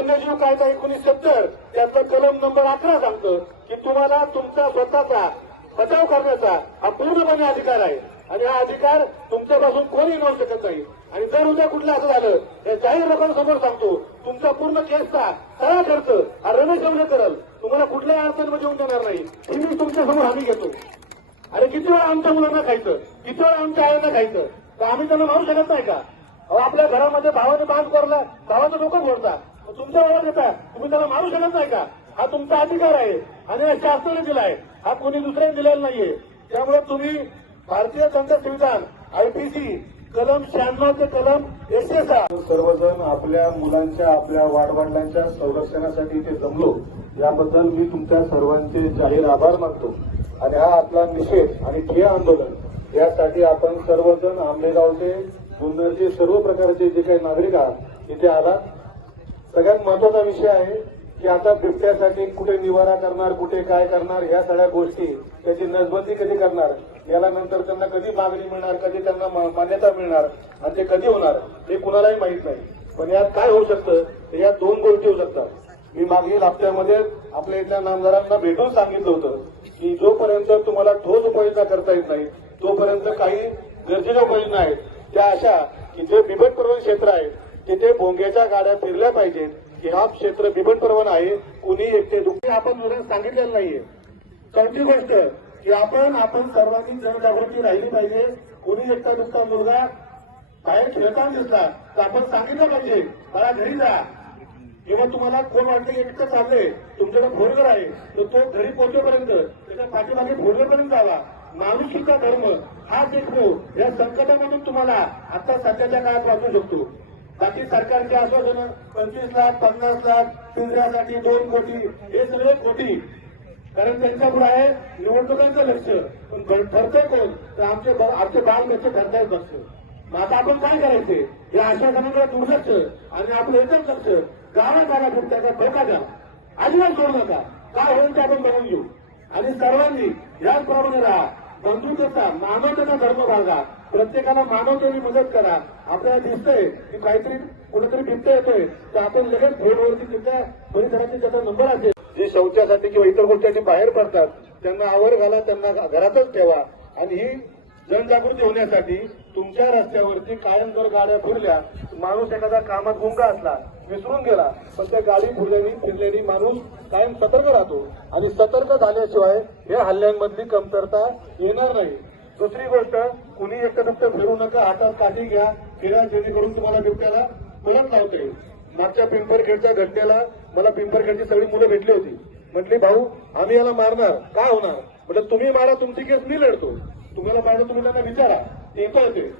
वन्यजीव कायदा 1970 त्यातलं कलम नंबर 11 सांगतं की तुम्हाला तुमचा स्वतःचा बचाव करण्याचा हा पूर्णपणे अधिकार आहे आणि हा अधिकार तुमच्यापासून कोणी मिळवू शकत नाही. आणि जर उद्या कुठलं असं झालं या जाहीर लोकांसमोर सांगतो तुमचा पूर्ण केसचा सगळा खर्च हा रमेश एवढे करल, तुम्हाला कुठल्याही अडचणीमध्ये येऊन देणार नाही. ही मी तुमच्यासमोर हमी घेतो. अरे किती वेळा आमच्या मुलांना खायचं, किती वेळा आमच्या आयांना खायचं, तर आम्ही त्यांना मारू शकत नाही का? अहो आपल्या घरामध्ये भावाने बांध करला, भावाचं डोकं फोडता, तुमच्या भावात येता, तुम्ही त्याला मारू शकत नाही का? हा तुमचा अधिकार आहे आणि हा शासनाने दिला आहे, हा कोणी दुसऱ्याने दिलेला नाहीये. त्यामुळे तुम्ही भारतीय दंड संविधान आयपीसी कलम 96 ते कलम 106 सर्वजण आपल्या मुलांच्या आपल्या वाडवडिलांच्या संरक्षणासाठी इथे जमलो याबद्दल मी तुमच्या सर्वांचे जाहीर आभार मानतो. आणि हा आपला निषेध आणि ठिय्या आंदोलन यासाठी आपण सर्वजण आंबेगावचे जुन्नरचे सर्व प्रकारचे जे काही नागरिक आहात इथे आलात. सगळ्यात महत्वाचा विषय आहे की आता बिबट्यासाठी कुठे निवारा करणार, कुठे काय करणार, ह्या सगळ्या गोष्टी त्याची नसबंदी कधी करणार, याला नंतर त्यांना कधी मागणी मिळणार, कधी त्यांना मान्यता मिळणार आणि ते कधी होणार हे कुणालाही माहीत नाही. पण यात काय होऊ शकतं, यात दोन गोष्टी होऊ शकतात. मी मागील हप्त्यामध्ये आपल्या इथल्या नामदारांना भेटून सांगितलं होतं की जोपर्यंत तुम्हाला ठोस उपाययोजना करता येत नाही तोपर्यंत काही गरजेच्या उपाययोजना आहेत त्या अशा की जे बिबट प्रवण क्षेत्र आहे तिथे भोंग्याच्या गाड्या फिरल्या पाहिजेत की हा क्षेत्र बिबट प्रवण आहे, कुणी एकटे दुखते आपण सांगितलेलं नाहीये. चौथी गोष्ट की आपण सर्वांनी जनजागृती राहिली पाहिजे. कुणी एकटा दुसरा मुलगा बाहेर खेळताना दिसला तर आपण सांगितलं पाहिजे मला घरी जा, किंवा तुम्हाला कोण वाटते एकटं चाललंय तुमच्याकडे फोरगर आहे तर तो घरी पोहोचेपर्यंत त्याच्या पाठीमागे फोरगरपर्यंत जावा. माणुसकीचा धर्म हा शिकवू या संकटामधून तुम्हाला आता सध्याच्या काळात वाचू शकतो. बाकी सरकारचे आश्वासनं 25 लाख 50 लाख पिंजऱ्यासाठी 2 कोटी हे सगळे खोटी, कारण त्यांच्यापुढे आहे निवडणुकांचं लक्ष. पण ठरतंय कोण तर आमचे बाल कसे ठरतायत लक्ष. मग आता आपण काय करायचे, या आश्वासनाकडे दुर्लक्ष आणि आपलं एकच लक्ष गावाला त्याचा धोका द्या, अजिबात सोडू नका. काय होईल ते आपण बनवून घेऊ आणि सर्वांनी याचप्रमाणे राहा. बंधुतेचा मानवतेचा धर्म बाळगा, प्रत्येकाला मानवतेने मदत करा. आपल्याला दिसतंय की काहीतरी कुठेतरी बिबट्या येतोय तर आपण लगेच फोनवरती तुमच्या परिसराचे ज्याचा नंबर असेल जे शौचासाठी किंवा इतर गोष्टीसाठी बाहेर पडतात त्यांना आवर घाला, त्यांना घरातच ठेवा. आणि ही जनजागृती होण्यासाठी तुमच्या रस्त्यावरती कायम जर गाड्या फिरल्या, माणूस एखादा कामात गुंगा असला विसरून गेला पण त्या गाडी फिरल्याने माणूस कायम सतर्क राहतो आणि सतर्क झाल्याशिवाय या हल्ल्यांमधली कमतरता येणार नाही. दुसरी गोष्ट, कुणी एकटं दुकटं फिरू नका, हातात काठी घ्या, फिरा, जेणेकरून तुम्हाला बिबट्याला परत लावता येईल. मागच्या पिंपरखेडच्या घटनेला मला पिंपरखेडची सगळी मुलं भेटली होती. म्हटली भाऊ आम्ही याला मारणार, काय होणार? म्हटलं तुम्ही मारा, तुमची केस मी लढतो, तुम्हाला पाहिजे तुम्ही त्यांना विचारा, ते कळते.